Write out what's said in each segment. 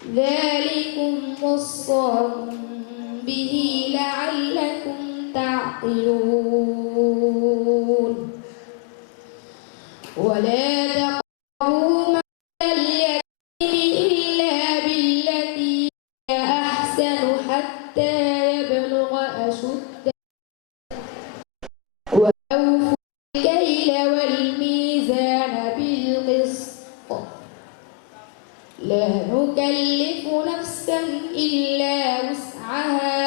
ذلكم وصاكم به لعلكم تعقلون ولا تقربوا مال اليتيم إلا بالتي هي أحسن حتى يبلغ أشده وأوفوا الكيل والميزان بالقسط لا نكلف نفسا إلا وسعها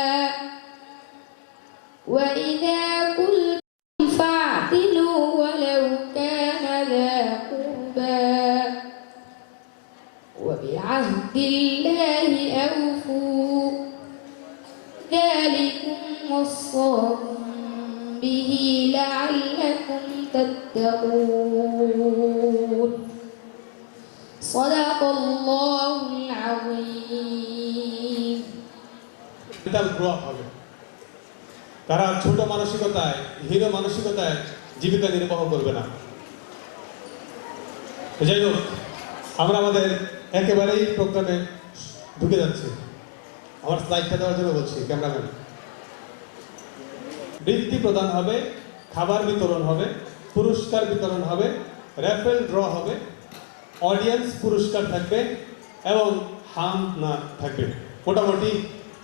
وإذا قلتم فاعدلوا ولو كان ذا قربى وبعهد الله أوفوا ذلكم وصاكم به لعلكم تتقون صدق الله العظيم তারা ছোট মানসিকতায় হিরো মানসিকতায় জীবিকা নির্বাহ করবে না। যাই হোক, আমরা আমাদের একেবারেই প্রোগ্রামে ঢুকে যাচ্ছি। আমার স্লাইডটা দেওয়ার জন্য বলছি ক্যামেরাম্যান। বৃত্তি প্রদান হবে, খাবার বিতরণ হবে, পুরস্কার বিতরণ হবে, র্যাফেল ড্র হবে, অডিয়েন্স পুরস্কার থাকবে এবং হাম না থাকবে। মোটামুটি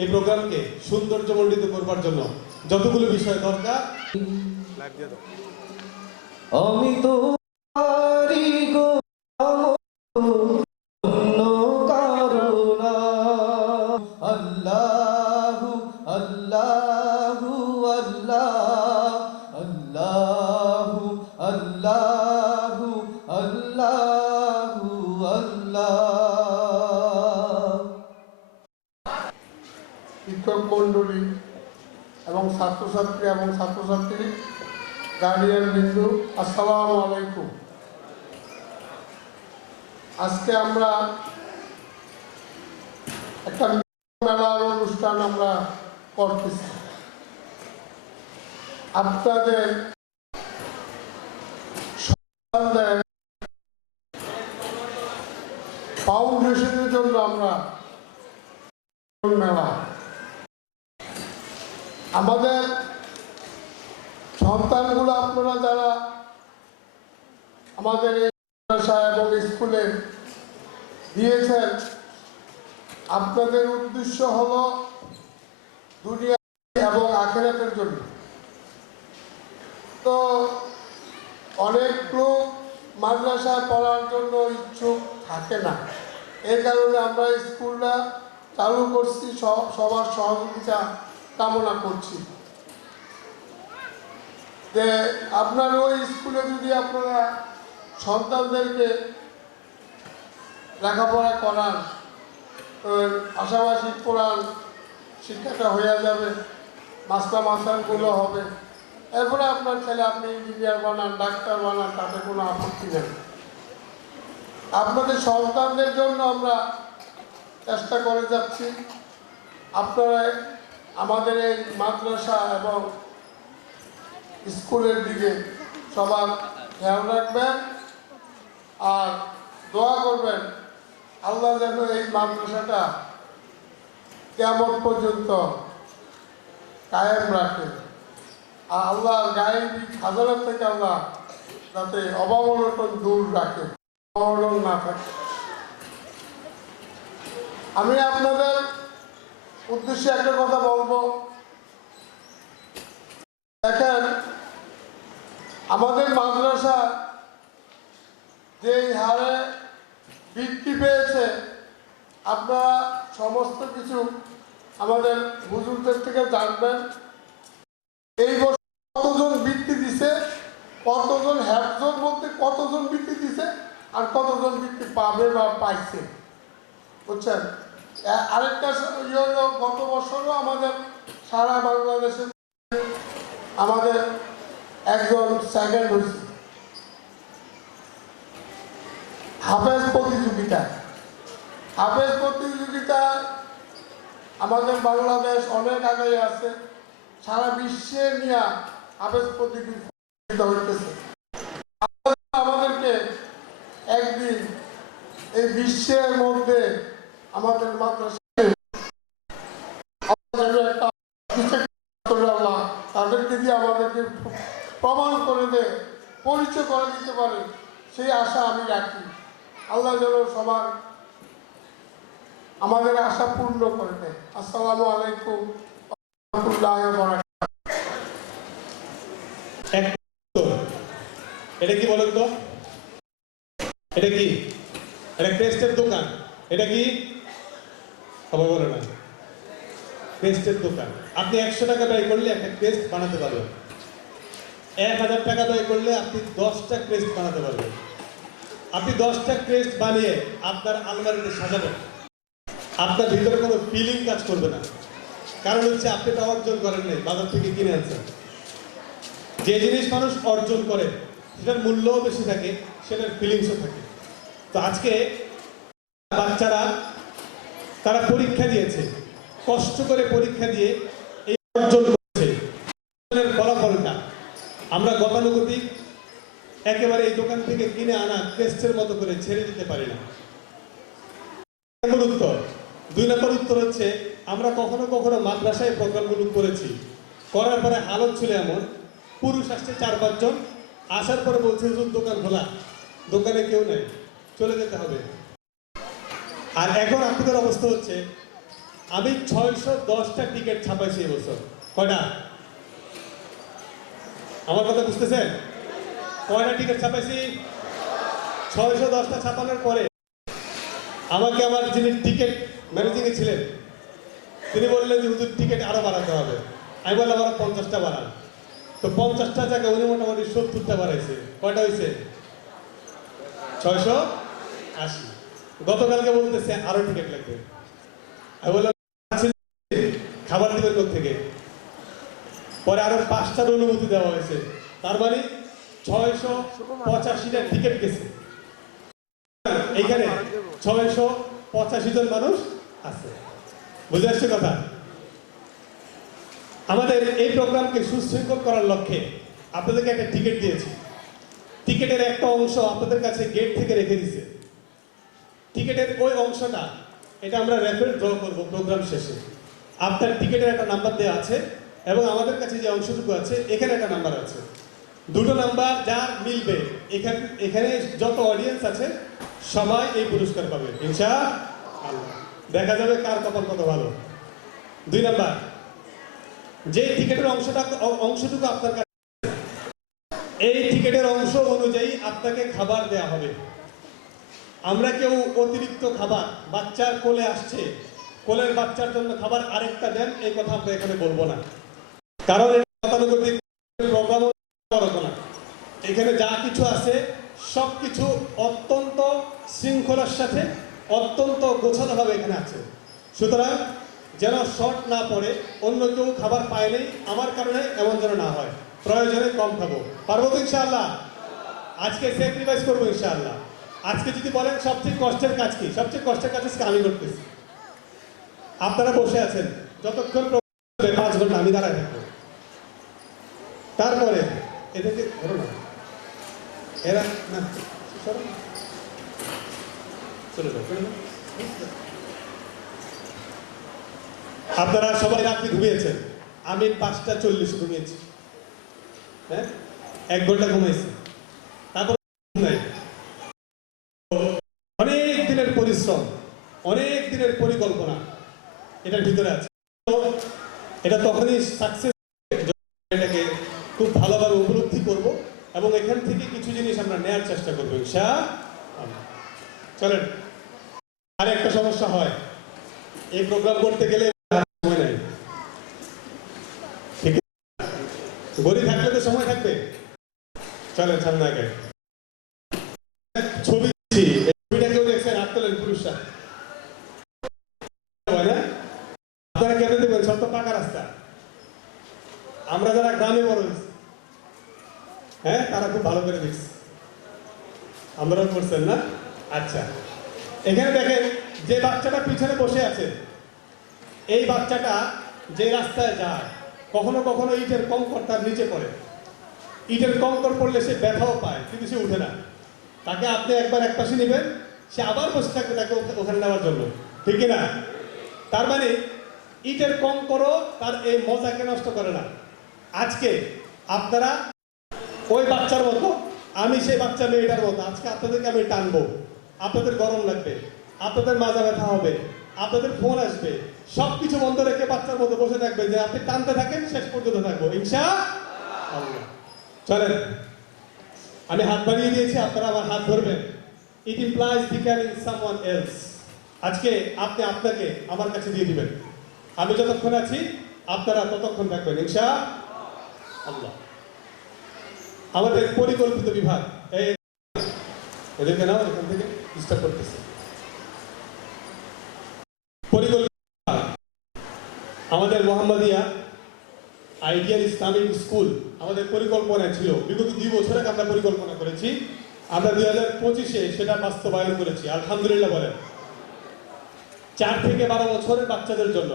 এই প্রোগ্রামকে সৌন্দর্যমণ্ডিত করবার জন্য যতগুলো বিষয় দরকার। আমি তো আল্লাহু আল্লাহু আল্লাহু আল্লাহু আল্লাহু আল্লাহ। শিক্ষক মণ্ডলী এবং ছাত্রছাত্রী এবং ছাত্রছাত্রী গার্ডিয়ান বিন্দু, আসসালামু আলাইকুম। আজকে আমরা একটা মেলার অনুষ্ঠান আমরা করতেছি। আপনাদের ফাউন্ডেশনের জন্য আমরা মেলা, আমাদের সন্তানগুলো আপনারা যারা আমাদের এই মাদ্রাসা এবং স্কুলে দিয়েছেন, আপনাদের উদ্দেশ্য হলো দুনিয়া এবং আখিরাতের জন্য। তো অনেক লোক মাদ্রাসায় পড়ার জন্য ইচ্ছুক থাকে না, এই কারণে আমরা স্কুলটা চালু করছি, সবার সহযোগিতা কামনা করছি। যে আপনার ওই স্কুলে যদি আপনারা সন্তানদেরকে লেখাপড়া করান, পাশাপাশি কোরআন শিক্ষাটা হয়ে যাবে, মাস্টারগুলো হবে, এরপরে আপনার ছেলে আপনি ইঞ্জিনিয়ার বানান, ডাক্তার বানান, তাতে কোনো আপত্তি নেই। আপনাদের সন্তানদের জন্য আমরা চেষ্টা করে যাচ্ছি। আপনারা আমাদের এই মাদ্রাসা এবং স্কুলের দিকে সবার খেয়াল রাখবেন আর দোয়া করবেন আল্লাহ যেন এই মাদ্রাসাটা কিয়ামত পর্যন্ত কায়েম রাখে। আর আল্লাহর গায়েবী খাজানা থেকে আল্লাহ যাতে অভাব-অনটন দূর রাখে, অভাব না থাকে। আমি আপনাদের উদ্দেশ্যে একটা কথা বলবো। দেখেন, আমাদের মাদ্রাসা যেই হারে বৃদ্ধি পেয়েছে, আপনারা সমস্ত কিছু আমাদের হুজুরদের থেকে জানবেন। এই বছর কতজন বৃত্তি দিছে, কতজন হ্যাফজন বলতে কতজন বৃত্তি দিছে আর কতজন বৃত্তি পাবে বা পাইছে, বুঝছেন। আরেকটা ইয়ে হলো, গত বছরও আমাদের সারা বাংলাদেশে আমাদের একজন সেকেন্ড হয়েছে হাফেজ প্রতিযোগিতা। আমাদের বাংলাদেশ অনেক আগে আছে, সারা বিশ্বে নিয়ে হাফেজ প্রতিযোগিতা হইতেছে। আমাদেরকে একদিন এই বিশ্বের মধ্যে আমাদের মাদ্রাসায় যেন একটা আল্লাহ তাদেরকে দিয়ে আমাদেরকে প্রমাণ করে দেয়, পরিচয় করে দিতে পারে, সেই আশা আমি রাখি। আল্লাহ যেন সবার আমাদের আশা পূর্ণ করে দেয়। আসসালামু আলাইকুম ওয়া রাহমাতুল্লাহি ওয়া বারাকাতুহু। এটা কি বলেন তো? এটা কি? এটা ক্রেস্টের দোকান। এটা কি? সবাই বলে না। ক্রেস্টের দোকান। আপনি 100 টাকা ব্যয় করলে একটা ক্রেস্ট বানাতে পারবেন। 1000 টাকা ব্যয় করলে আপনি 10টা ক্রেস্ট বানাতে পারবেন। আপনি 10টা ক্রেস্ট বানিয়ে আপনার আলমারিতে সাজাবেন, আপনার ভিতরে কোনো ফিলিং কাজ করবে না। কারণ হচ্ছে আপনি এটা অর্জন করেন নাই, বাজার থেকে কিনে আনছেন। যে জিনিস মানুষ অর্জন করে সেটার মূল্যও বেশি থাকে, সেটার ফিলিংসও থাকে। তো আজকে বাচ্চারা তারা পরীক্ষা দিয়েছে, কষ্ট করে পরীক্ষা দিয়ে এই অর্জন করেছে। ফলাফলটা আমরা গতানুগতিক একেবারে এই দোকান থেকে কিনে আনা ক্রেস্টের মতো করে ছেড়ে দিতে পারি না। উত্তর 2 নম্বর উত্তর হচ্ছে আমরা কখনো কখনো মাদ্রাসায় প্রোগ্রামগুলো করেছি, করার পরে হালত ছিল এমন, পুরুষ আসছে 4-5 জন, আসার পরে বলছে হুজুর দোকান খোলা, দোকানে কেউ নেই, চলে যেতে হবে। আর এখন আপনাদের অবস্থা হচ্ছে আমি 610টা টিকিট ছাপাইছি এবছর। কয়টা? আমার কথা বুঝতেছেন? কয়টা টিকিট ছাপাইছি? 610টা ছাপানোর পরে আমাকে আমার যিনি টিকিট ম্যানেজিংয়ে ছিলেন তিনি বললেন যে হুজুর টিকিট আরো বাড়াতে হবে। আমি বললাম আরো 50টা বাড়ান। তো 50টা জায়গায় উনি মোটামুটি 70টা বাড়াইছে। কয়টা হয়েছে? 680। গতকালকে বলতেছে আরো টিকিট লাগবে। আমি বললাম খাবার দিবেন কোথা থেকে? পরে আরো 5টার অনুমতি দেওয়া হয়েছে। তার মানে 685টা টিকিট গেছে। এইখানে 685 জন মানুষ আছে। বুঝে আসছে কথা? আমাদের এই প্রোগ্রামকে সুশৃঙ্খল করার লক্ষ্যে আপনাদেরকে একটা টিকিট দিয়েছি। টিকিটের একটা অংশ আপনাদের কাছে গেট থেকে রেখে দিয়েছে। টিকিটের ওই অংশটা এটা আমরা র্যাপিড ড্র করব প্রোগ্রাম শেষে। আপনার টিকিটের একটা নাম্বার দেওয়া আছে এবং আমাদের কাছে যে অংশটুকু আছে এখানে একটা নাম্বার আছে। 2টো নাম্বার যার মিলবে এখানে যত অডিয়েন্স আছে সবাই এই পুরস্কার পাবে ইনশাআল্লাহ। দেখা যাবে কার কপাল কত ভালো। 2 নাম্বার, যে টিকিটের অংশটুকু আপনার কাছে, এই টিকিটের অংশ অনুযায়ী আপনাকে খাবার দেয়া হবে। আমরা কেউ অতিরিক্ত খাবার, বাচ্চার কোলে আসছে, কোলের বাচ্চার জন্য খাবার আরেকটা দেন, এই কথা আমরা এখানে বলবো না। কারণ গতানুগতিক প্রোগ্রাম করবো না। এখানে যা কিছু আছে সব কিছু অত্যন্ত শৃঙ্খলার সাথে অত্যন্ত গোছানোভাবে এখানে আছে। সুতরাং যেন শর্ট না পড়ে, অন্য কেউ খাবার পায়নি আমার কারণে এমন যেন না হয়। প্রয়োজনে কম খাবো। পারবো তো ইনশাআল্লাহ? আজকে স্যাক্রিফাইস করবো ইনশাআল্লাহ। আজকে যদি বলেন সবচেয়ে কষ্টের কাজ কি? সবচেয়ে কষ্টের কাজ আজকে আমি করতেছি। আপনারা বসে আছেন, যতক্ষণ 5 ঘন্টা আমি দাঁড়ায় থাকবো। তারপরে এদেরকে ধরো না, এরা না চলে যাও। আপনারা সবাই রাত্রি ঘুমিয়েছেন, আমি 5:40 ঘুমিয়েছি। হ্যাঁ, 1 ঘন্টা ঘুমাইছি। তারপর নাই, অনেক দিনের পরিশ্রম, অনেক দিনের পরিকল্পনা এটার ভিতরে আছে। এটা তখনই সাকসেস, এটাকে খুব ভালোভাবে উপলব্ধি করব এবং এখান থেকে কিছু জিনিস আমরা নেওয়ার চেষ্টা করবো ইনশাআল্লাহ। চলেন, আর একটা সমস্যা হয়, এই প্রোগ্রাম করতে গেলে সময় নাই। ঠিক আছে, গড়ি থাকলে তো সময় থাকবে। চলেন সামনে আগে ছবি দিচ্ছি, ছবিটা কেউ দেখছেন? হাত তোলেন পুরুষরা। আপনারা কেন দেবেন? সব তো পাকা রাস্তা। আমরা যারা গ্রামে বড় হয়েছি, হ্যাঁ, তারা খুব ভালো করে দেখছি। আমরাও করছেন না? আচ্ছা, এখানে দেখেন যে বাচ্চাটা পিছনে বসে আছে, এই বাচ্চাটা যে রাস্তায় যায় কখনো কখনো ইটের কঙ্কর তার নিচে পড়ে। ইটের কঙ্কর পড়লে সে ব্যথাও পায়, কিন্তু সে উঠে না। তাকে আপনি একবার এক পাশে নেবেন, সে আবার বসে থাকবে তাকে ওখানে নেওয়ার জন্য। ঠিক কি না? তার মানে ইটের কম করো তার এই মজাকে নষ্ট করে না। আজকে আপনারা ওই বাচ্চার মতো, আমি সেই বাচ্চা মেয়েটার মতো, আজকে আপনাদেরকে আমি টানবো, আপনাদের গরম লাগবে, আপনাদের মাজা ব্যথা হবে, আপনাদের ফোন আসবে, সবকিছু বন্ধ রেখে বাচ্চার মতো বসে থাকবে, যে আপনি টানতে থাকেন, শেষ পর্যন্ত থাকবো ইনশাআল্লাহ। চলেন, আমি হাত বাড়িয়ে দিয়েছি, আপনারা আমার হাত ধরবেন। ইট ইমপ্লাইজ বিকামিং সামওয়ান এলস। আজকে আপনি আপনাকে আমার কাছে দিয়ে দিবেন। আমি যতক্ষণ আছি আপনারা ততক্ষণ থাকবেন ইনশাআল্লাহ। আমাদের পরিকল্পিত বিভাগ, এদেরকে নাও, এখান থেকে ডিস্টার্ব করতেছে। পরিকল্পিত বিভাগ আমাদের মোহাম্মদিয়া আইডিয়াল ইসলামিক স্কুল আমাদের পরিকল্পনা ছিল, বিগত 2 বছরে আমরা পরিকল্পনা করেছি, আমরা 2025-এ সেটা বাস্তবায়ন করেছি আলহামদুলিল্লাহ বলেন। 4 থেকে 12 বছরের বাচ্চাদের জন্য,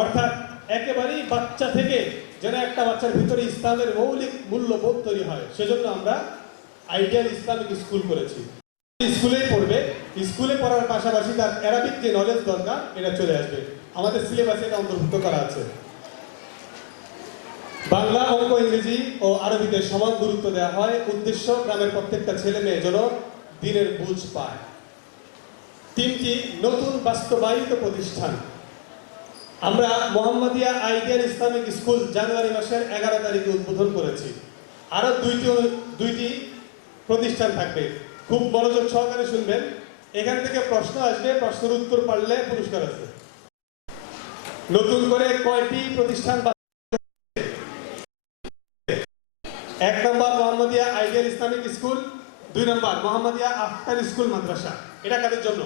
অর্থাৎ একেবারেই বাচ্চা থেকে যেন একটা বাচ্চার ভিতরে ইসলামের মৌলিক মূল্যবোধ তৈরি হয়, সেজন্য আমরা আইডিয়াল ইসলামিক স্কুল করেছি। স্কুলেই পড়বে, স্কুলে পড়ার পাশাপাশি তার অ্যারাবিক যে নলেজ দরকার এটা চলে আসবে, আমাদের সিলেবাসে এটা অন্তর্ভুক্ত করা আছে। বাংলা, অঙ্ক, ইংরেজি ও আরবিতে সমান গুরুত্ব দেওয়া হয়। উদ্দেশ্য গ্রামের প্রত্যেকটা ছেলে মেয়ে যেন দিনের বুঝ পায়। 3টি নতুন বাস্তবায়িত প্রতিষ্ঠান আমরা মোহাম্মদিয়া আইডিয়াল ইসলামিক স্কুল জানুয়ারি মাসের 11 তারিখে উদ্বোধন করেছি। আরো দুইটি প্রতিষ্ঠান থাকবে, খুব মনোযোগ সহকারে শুনবেন। এখান থেকে প্রশ্ন আসবে, প্রশ্নের উত্তর পারলে পুরস্কার আছে। নতুন করে কয়টি প্রতিষ্ঠান? 1 নম্বর মোহাম্মদিয়া আইডিয়াল ইসলামিক স্কুল, 2 নম্বর মোহাম্মদিয়া আফতার স্কুল মাদ্রাসা। এটা কাদের জন্য?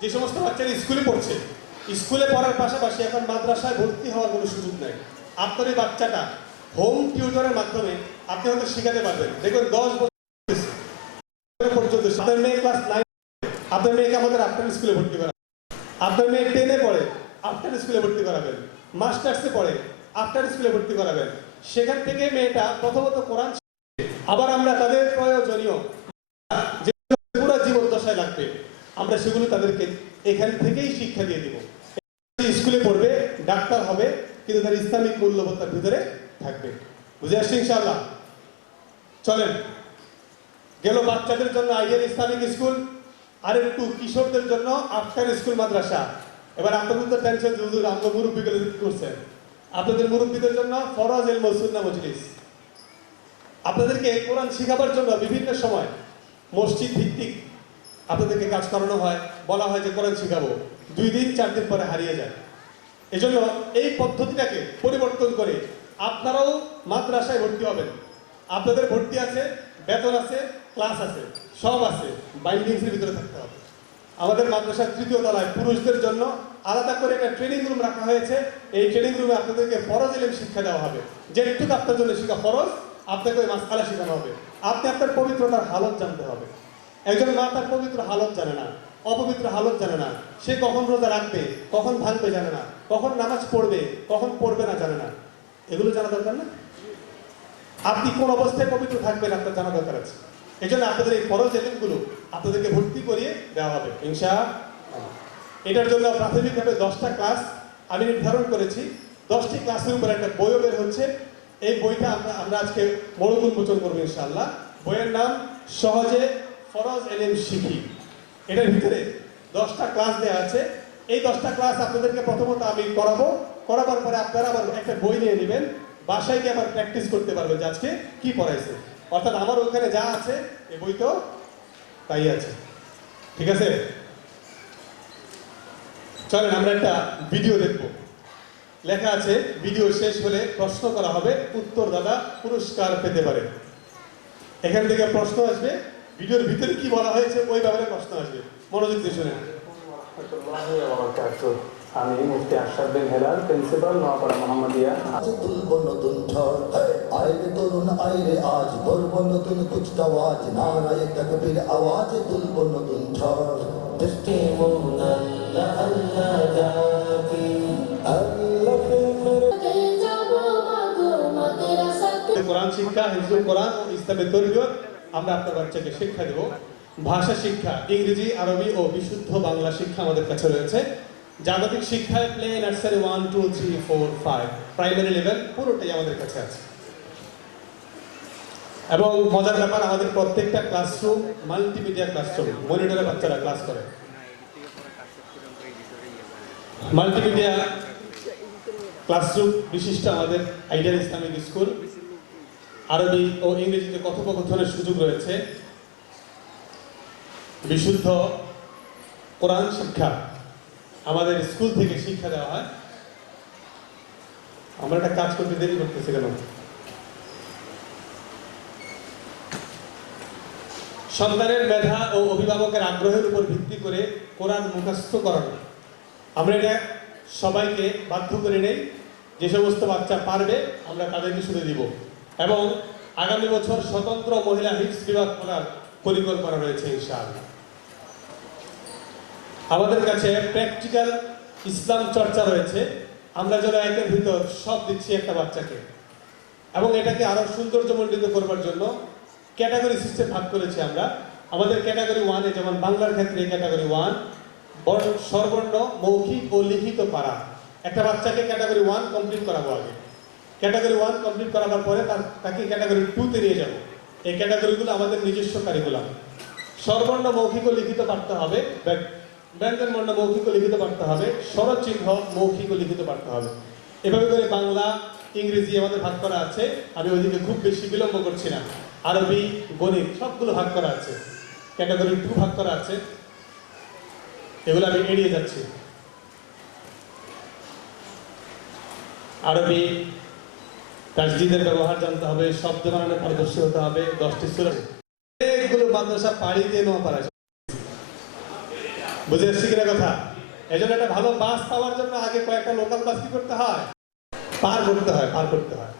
যে সমস্ত বাচ্চারা স্কুলে পড়ছে, স্কুলে পড়ার পাশাপাশি এখন মাদ্রাসায় ভর্তি হওয়ার কোনো সুযোগ নেই। আপনার এই বাচ্চাটা হোম টিউটরের মাধ্যমে আপনি হয়তো শেখাতে পারবেন। দেখবেন 10 বছর পর্যন্ত আপনার মেয়ে ক্লাস 9, আপনার মেয়েকে আমাদের আফটার স্কুলে ভর্তি করা, আপনার মেয়ে 10-এ পড়ে আফটার স্কুলে ভর্তি করাবেন, মাস্টার্সে পড়ে আফটার স্কুলে ভর্তি করাবেন। সেখান থেকে মেয়েটা প্রথমত কোরআন, আবার আমরা তাদের প্রয়োজনীয় যে পুরো জীবন দশায় লাগবে আমরা সেগুলো তাদেরকে এখান থেকেই শিক্ষা দিয়ে দিব। স্কুলে পড়বে, ডাক্তার হবে, কিন্তু তার ইসলামিক মূল্যবোধ তার ভিতরে থাকবে। বুঝে আসছে ইনশাআল্লাহ? চলেন, গেল বাচ্চাদের জন্য আইডিয়াল ইসলামিক স্কুল, আর একটু কিশোরদের জন্য আফটার স্কুল মাদ্রাসা। এবার আপনাদের তো টেনশন, হুজুর আমরা মুরব্বীগুলো করছেন, আপনাদের মুরব্বীদের জন্য ফরজ ইলম ও সুন্নাহ মজলিস। আপনাদেরকে কোরআন শেখাবার জন্য বিভিন্ন সময় মসজিদ ভিত্তিক আপনাদেরকে কাজ করানো হয়, বলা হয় যে কোরআন শেখাবো, 2 দিন 4 দিন পরে হারিয়ে যায়। এজন্য এই পদ্ধতিটাকে পরিবর্তন করে আপনারাও মাদ্রাসায় ভর্তি হবেন। আপনাদের ভর্তি আছে, বেতন আছে, ক্লাস আছে, সব আছে, বাইন্ডিংসের ভিতরে থাকতে হবে। আমাদের মাদ্রাসার 3য় তলায় পুরুষদের জন্য আলাদা করে একটা ট্রেনিং রুম রাখা হয়েছে। এই ট্রেনিং রুমে আপনাদেরকে ফরজ ইলম শিক্ষা দেওয়া হবে। যেটুকু আপনার জন্য শিক্ষা ফরজ, আপনাকে ওই মাসআলা শেখানো হবে। আপনি আপনার পবিত্রতার হালত জানতে হবে। একজন মা তার পবিত্র হালত জানে না, অপবিত্র হালত জানে না, সে কখন রোজা রাখবে, কখন ভাঙবে জানে না, কখন নামাজ পড়বে, কখন পড়বে না জানে না। এগুলো জানা দরকার না? আপনি কোন অবস্থায় পবিত্র থাকবেন আপনার জানা দরকার আছে। এই জন্য আপনাদের এই ফরজ ইলমগুলো আপনাদেরকে ভর্তি করিয়ে দেওয়া হবে ইনশাআল্লাহ। এটার জন্য প্রাথমিকভাবে 10টা ক্লাস আমি নির্ধারণ করেছি। 10টি ক্লাসের উপর একটা বইও বের হচ্ছে। এই বইটা আমরা আজকে বড় উন্মোচন করবো ইনশাআল্লাহ। বইয়ের নাম সহজে ফরজ ইলম শিখি। এটার ভিতরে 10টা ক্লাস দেওয়া আছে। এই 10টা ক্লাস আপনাদেরকে প্রথমত আমি করাবার পরে আপনারা আবার একটা বই নিয়ে নেবেন, বাসায় গিয়ে আবার প্র্যাকটিস করতে পারবেন যে আজকে কি পড়াইছে। অর্থাৎ আমার ওখানে যা আছে এই বই তো তাই আছে, ঠিক আছে? চলেন আমরা একটা ভিডিও দেখব। লেখা আছে ভিডিও শেষ হলে প্রশ্ন করা হবে, উত্তর দাদা পুরস্কার পেতে পারে। এখান থেকে প্রশ্ন আসবে, ভিডিওর ভিতরে কি বলা হয়েছে ওই ব্যাপারে প্রশ্ন আসবে। মনোযোগ দিয়ে শুনে। আমি মুফতি আশরাফ বিন হেলাল, প্রিন্সিপাল নোয়াপাড়া মোহাম্মদিয়া। আজ তুলব নতুন ঝড়, আইরে তরুণ আইরে আজ ধরব নতুন কুচকাওয়াজ, নারায়ে তাকবীর আওয়াজ তুলব নতুন ঝড়। দৃষ্টি মন আল্লাহ আল্লাহ জাতি আল্লাহ কোরআন শিক্ষা, হিফজুল কোরআন ও ইসলামের তরবিয়ত আমরা আপনার বাচ্চাকে শিক্ষা দেব। ভাষা শিক্ষা, ইংরেজি, আরবি ও বিশুদ্ধ বাংলা শিক্ষা আমাদের কাছে রয়েছে। জাগতিক শিক্ষায় প্লে নার্সারি 1, 2, 3, 4, 5 প্রাইমারি লেভেল পুরোটাই আমাদের কাছে আছে। এবং মজার ব্যাপার, আমাদের প্রত্যেকটা ক্লাসরুম মাল্টিমিডিয়া ক্লাসরুম, মনিটরে বাচ্চারা ক্লাস করে। মাল্টিমিডিয়া ক্লাসরুম বিশিষ্ট আমাদের আইডিয়াল ইসলামিক স্কুল। আরবি ও ইংরেজিতে কথোপকথনের সুযোগ রয়েছে। বিশুদ্ধ কোরআন শিক্ষা আমাদের স্কুল থেকে শিক্ষা দেওয়া হয়। আমরা একটা কাজ করতে দেরি করতেছি কেন? সন্তানের মেধা ও অভিভাবকের আগ্রহের উপর ভিত্তি করে কোরআন মুখস্থ করানো। আমরা এটা সবাইকে বাধ্য করে নেই, যে সমস্ত বাচ্চা পারবে আমরা তাদেরকে শুনে দিব। এবং আগামী বছর স্বতন্ত্র মহিলা হিফজ বিভাগ করার পরিকল্পনা রয়েছে ইনশাআল্লাহ। আমাদের কাছে প্র্যাকটিক্যাল ইসলাম চর্চা রয়েছে। আমরা যেন একের ভিতর সব দিচ্ছি একটা বাচ্চাকে, এবং এটাকে আরো সৌন্দর্যমণ্ডিত করবার জন্য ক্যাটাগরি সিস্টেম ভাগ করেছি আমরা। আমাদের ক্যাটাগরি 1-এ, যেমন বাংলার ক্ষেত্রে ক্যাটাগরি 1 স্বরবর্ণ, মৌখিক ও লিখিত পারা। একটা বাচ্চাকে ক্যাটাগরি 1 কমপ্লিট করাবো আগে। ক্যাটাগরি 1 কমপ্লিট করাবার পরে তাকে ক্যাটাগরি 2-তে নিয়ে যাবো। এই ক্যাটাগরিগুলো আমাদের নিজস্ব কারিকুলাম। স্বরবর্ণ, মৌখিক ও লিখিত পারতে হবে, ব্যঞ্জন বর্ণ মৌখিক ও লিখিত পারতে হবে, স্বরচিহ্ন মৌখিক ও লিখিত পারতে হবে। এভাবে করে বাংলা, ইংরেজি আমাদের ভাগ করা আছে। আমি ওইদিকে খুব বেশি বিলম্ব করছি না। আরবি, গণিত সবগুলো ভাগ করা আছে। ক্যাটাগরি 2 ভাগ করা আছে, এগুলো আমি এড়িয়ে যাচ্ছি। আরবি তাসদীদের ব্যবহার জানতে হবে, শব্দ বানানে পারদর্শী হতে হবে, 10টি সূরা। এগুলো মাদ্রাসা পাড়ি দিয়ে নেওয়া পারা। বুঝে আসছি কিনা কথা? এই জন্য একটা ভালো বাস পাওয়ার জন্য আগে কয়েকটা লোকাল বাস কি করতে হয়? পার করতে হয়।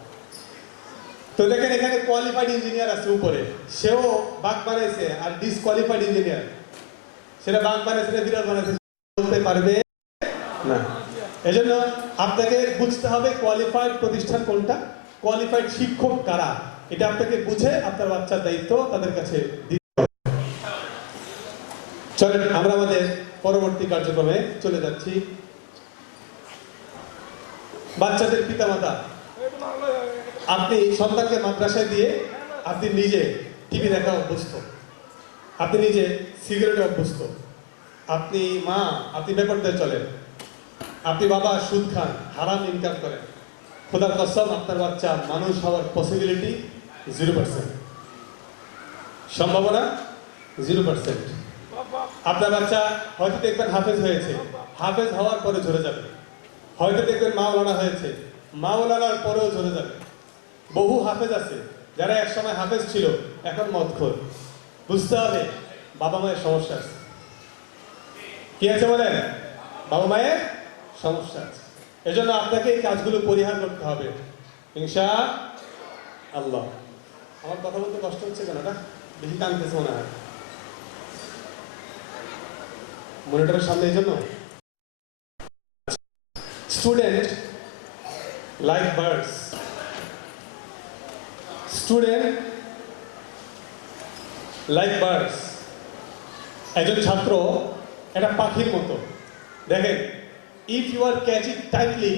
তো দেখেন এখানে কোয়ালিফাইড ইঞ্জিনিয়ার আছে উপরে, সেও বাগ বানাইছে, আর ডিসকোয়ালিফাইড ইঞ্জিনিয়ার সেটা বাগ বানাইছে, বিড়াল বানাইছে, বলতে পারবে না। এই জন্য আপনাকে বুঝতে হবে কোয়ালিফাইড প্রতিষ্ঠান কোনটা, কোয়ালিফাইড শিক্ষক কারা, এটা আপনাকে বুঝে আপনার বাচ্চার দায়িত্ব তাদের কাছে দিতে হবে। চলেন আমরা আমাদের পরবর্তী কার্যক্রমে চলে যাচ্ছি। বাচ্চাদের পিতামাতা, আপনি সন্তানকে মাদ্রাসায় দিয়ে আপনি নিজে টিভি দেখা অভ্যস্ত, আপনি নিজে সিগারেটে অভ্যস্ত, আপনি মা আপনি বেপরদায় চলেন, আপনি বাবা সুদ খান, হারাম ইনকাম করেন, খোদার কসম আপনার বাচ্চা মানুষ হওয়ার পসিবিলিটি 0%, সম্ভাবনা 0%। আপনার বাচ্চা হয়তো দেখবেন হাফেজ হয়েছে, হাফেজ হওয়ার পরে ঝরে যাবে। হয়তো দেখবেন মাওলানা হয়েছে, মাওলানার পরেও ঝরে যাবে। বহু হাফেজ আছে যারা একসময় হাফেজ ছিল, এখন মদখোর। বুঝতে হবে বাবা মায়ের সমস্যা আছে। কি আছে বলেন? বাবা মায়ের সমস্যা আছে। এজন্য আপনাকে এই কাজগুলো পরিহার করতে হবে ইনশাআল্লাহ। আমার কথা বলতে কষ্ট হচ্ছে কেন? না বেশি টানতেছে মনে হয় মনিটরের সামনে, এই জন্য। Student like birds, student like birds. একজন ছাত্র একটা পাখির মতো। দেখেন, if you are catch it tightly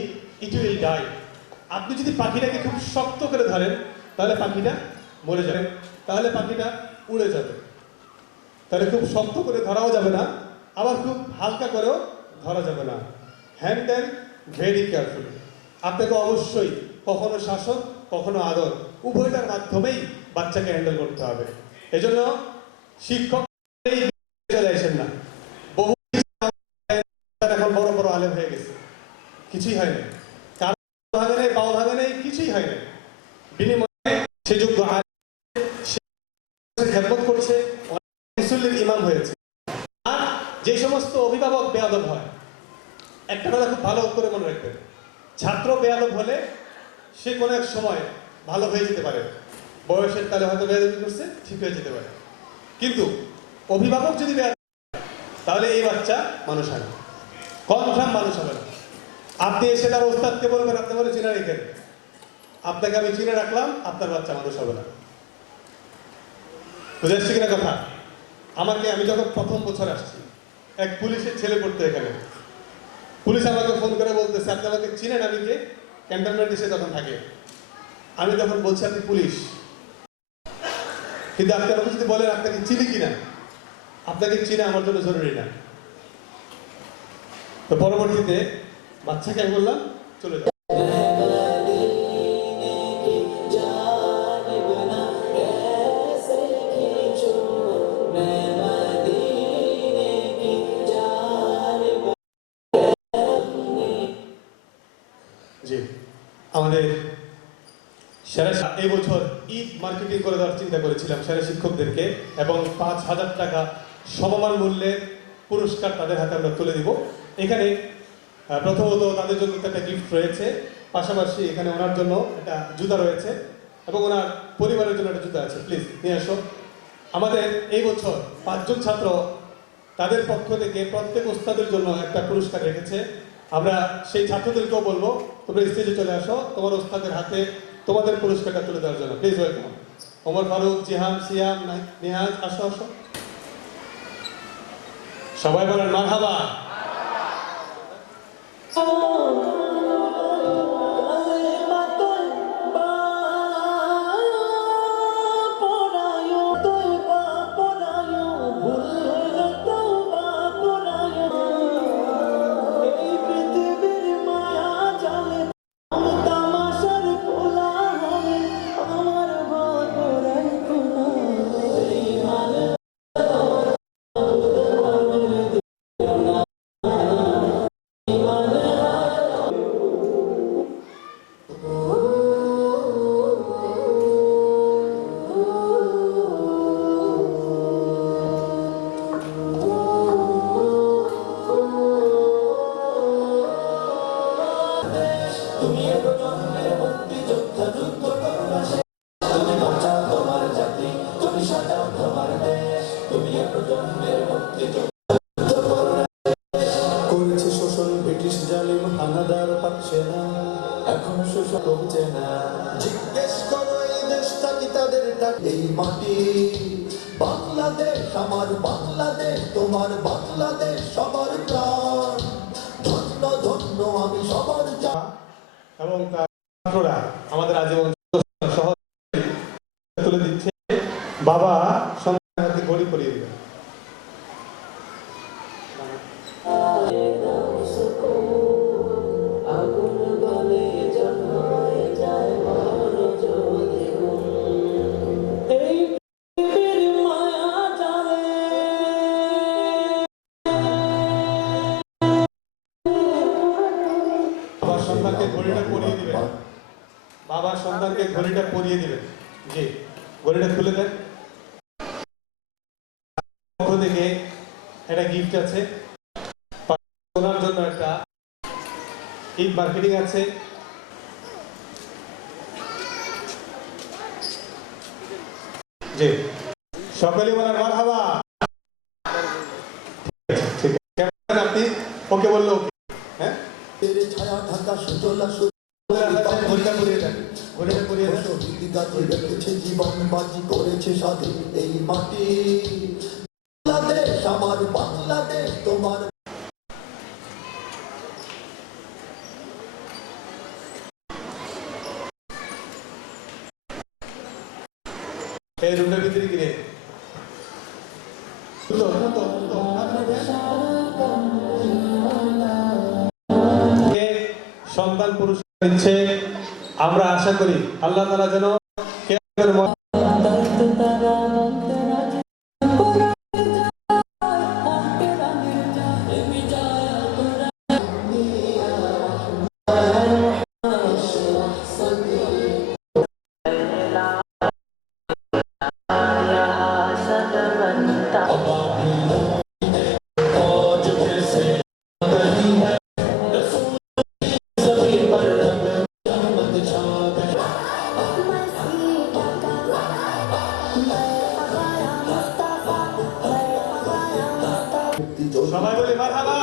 it will die. আপনি যদি পাখিটাকে খুব শক্ত করে ধরেন তাহলে পাখিটা মরে যাবে, তাহলে পাখিটা উড়ে যাবে। তাহলে খুব শক্ত করে ধরাও যাবে না, আবার খুব হালকা করেও ধরা যাবে না। Handle very carefully. আপনাকে অবশ্যই কখনো শাসন কখনো আদর উভয়টার মাধ্যমেই বাচ্চাকে হ্যান্ডেল করতে হবে। এজন্য শিক্ষক চলে আসেন না। বহু এখন বড় বড় আলেম হয়ে গেছে, কিছুই হয় না, কারো ভাঙে নেই, পাও ভাঙে নেই, কিছুই হয় না। বিনিময়ে সে যোগ্য খেদমত করছে, মুসল্লির ইমাম হয়েছে। আর যে সমস্ত অভিভাবক বেয়াদব হয়, একটা কথা খুব ভালো করে মনে রাখবেন, ছাত্র বেয়াদব হলে সে কোনো এক সময় ভালো হয়ে যেতে পারে, বয়সের তালে হয়তো বেয়াদবি করছে, ঠিক হয়ে যেতে পারে। কিন্তু অভিভাবক যদি বেয়াদব তাহলে এই বাচ্চা মানুষ হয় না, কনফার্ম মানুষ হবে না। আপনি এসে তার ওস্তাদকে বলবেন আপনি বলে চিনে রেখেন, আপনাকে আমি চিনে রাখলাম, আপনার বাচ্চা মানুষ হবে না। বুঝে আসছে কিনা কথা? আমি যখন প্রথম বছর আসছি, এক পুলিশের ছেলে পড়তো এখানে, পুলিশ আমাকে ফোন করে বলতেছে আপনি আমাকে চিনেন, আমি কে? ক্যান্টনমেন্টে সে তখন থাকে। আমি তখন বলছি আপনি পুলিশ, কিন্তু আপনি আমাকে যদি বলেন আপনাকে চিনি কিনা, আপনাকে চিনা আমার জন্য জরুরি না। তো পরবর্তীতে বাচ্চাকে আমি বললাম চলে যাও। জি, আমাদের সেরা এই বছর ঈদ মার্কেটিং করে দেওয়ার চিন্তা করেছিলাম সেরা শিক্ষকদেরকে, এবং 5,000 টাকা সমমান মূল্যের পুরস্কার তাদের হাতে আমরা তুলে দিব। এখানে প্রথমত তাদের জন্য একটা গিফট রয়েছে, পাশাপাশি এখানে ওনার জন্য একটা জুতা রয়েছে এবং ওনার পরিবারের জন্য একটা জুতা আছে। প্লিজ নিয়ে আসো। আমাদের এই বছর 5 জন ছাত্র তাদের পক্ষ থেকে প্রত্যেক ওস্তাদের জন্য একটা পুরস্কার রেখেছে। আমরা সেই ছাত্রদেরকেও বলবো তোমরা স্টেজে চলে আসো তোমার ওস্তাদের হাতে তোমাদের পুরস্কারটা তুলে দেওয়ার জন্য। Please welcome. ওমর ফারুক, জিহান, সিয়াম, নিহাজ, আসো আসো। সবাই বলেন মারহাবা। করেছে শোষণ ব্রিটিশ জালিম হানাদার পাচ্ছে না, এখন শোষণ কমছে না। জিজ্ঞেস করো এই দেশটা কি তাদের এই মাটি বাংলাদেশ, আমার বাংলাদেশ, তোমার বাংলাদেশ, সবার প্রাণ। ধন্য ধন্য আমি সবার এবং তার ছাত্ররা আমাদের আজীবন সহ তুলে দিচ্ছে। বাবা সন্তানের হাতে ঘড়ি পরিয়ে দিবেন। সন্তানকে ঘড়িটা পরিয়ে দিবেন। বাবা সন্তানকে ঘড়িটা পরিয়ে দিবেন। জি, ঘড়িটা খুলে দেন। পক্ষ থেকে একটা গিফট আছে, ওনার জন্য একটা ঈদ মার্কেটিং আছে। জি, সকলে বলার মারহাবা। ঠিক আছে, আপনি ওকে বললো ওকে। হ্যাঁ, ছায়া ঢাকা সুজলা ঘড়িটা পরিয়ে দেন, ঘড়িটা পরিয়ে দেন। রেখেছে জীবন বাজি করেছে স্বাধীন এই মাটি বাংলাদেশ, আমার বাংলাদেশ, তোমার এই রুমের ভিতরে গিয়ে সন্তান পুরস্কার দিচ্ছে। আমরা আশা করি আল্লাহ তাআলা যেন সবাই বলি মারহাবা।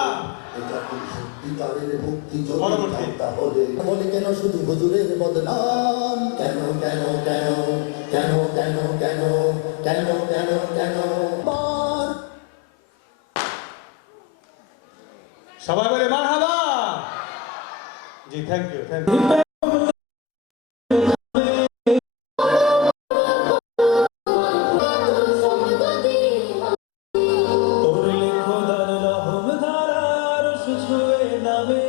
বলে কেন শুধু হুজুরের বদনাম, কেন কেন কেন কেন কেন কেন কেন কেন কেন সবাই বলি মারহাবা। জি থ্যাংক ইউ পড়লে খোদার রহম ধারার সুছুয়ে নামে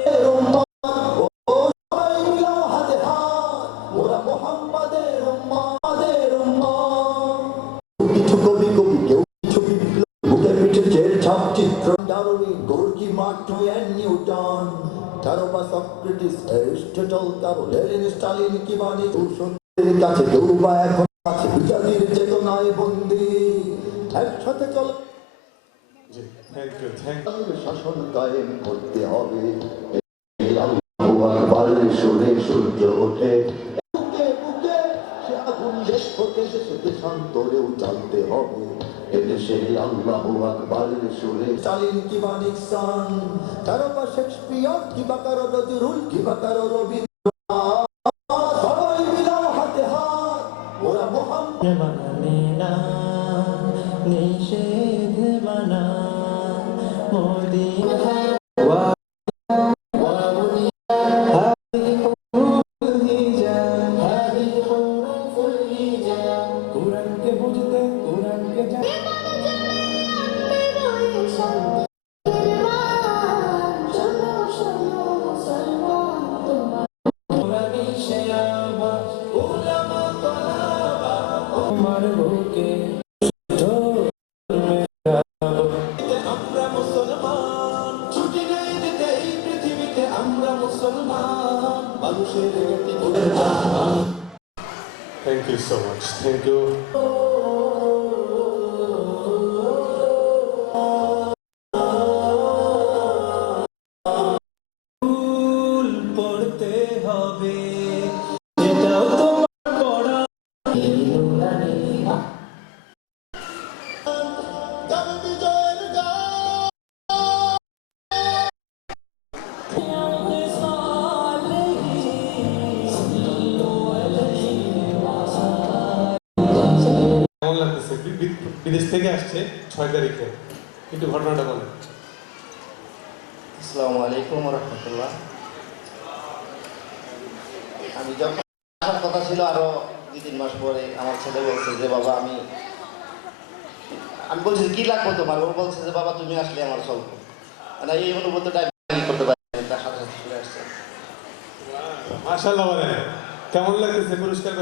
সবাই মিলাও হাতে হাত, মোরা মোহাম্মদের উম্মাদের উম্মাহ। কিছু কবি কবি কেউ কিছু বিপ্লব, বুকে পিঠে চের ছাপ চিত্র Darwin, Gorky, Marx and Newton, কারো বা সক্রেটিস, অ্যারিস্টটল, কারো লেনিন, স্টালিন কিংবা সত্যের কাছে কেউ বা এখন আছে বিচারের চেতনায় বন্দী। একসাথে চল জি থ্যাংক ইউ শাসন কায়েম করতে হবে। আল্লাহু আকবার সুরে সূর্য ওঠে, বুকে বুকে সে আগুন দেশ হতে দেশে দেশান্তরেও জানতে হবে। এদেশে আল্লাহু আকবার সুরে স্টালিন কিংবা নিক্সন, কারো বা শেক্সপিয়র কিংবা কারো নজরুল কিংবা কারো রবীন্দ্রনাথ, সবাই মিলাও হাতে হাত, ওরা মোহাম্মদ মানে না নিষেধ মানা মোদি কোরআনকে বুঝতে কোরআনকে তোমার বুকে আমরা মুসলমান, ছুটি নেই দিতে এই পৃথিবীতে আমরা মুসলমান, মানুষের গতি thank you so much thank you ফুল পড়তে হবে, এটাও তোমার পড়া। কেমন লাগতেছে বিদেশ থেকে আসছে 6 তারিখে একটু ঘটনাটা বলেন আসসালামু আলাইকুম রহমতুল্লাহ। আমি যখন আসার কথা ছিল আরো 2-3 মাস পরে আমার ছেলে বলছে যে বাবা আমি বলছি কি লাগবে তোমার, ও বলছে যে বাবা তুমি আসলে আমার চলবো, মানে এই অনুভূতিটা আমি করতে পারি তার সাথে সাথে চলে আসছে। মাশাআল্লাহ বলেন কেমন লাগতেছে পুরস্কার পেতে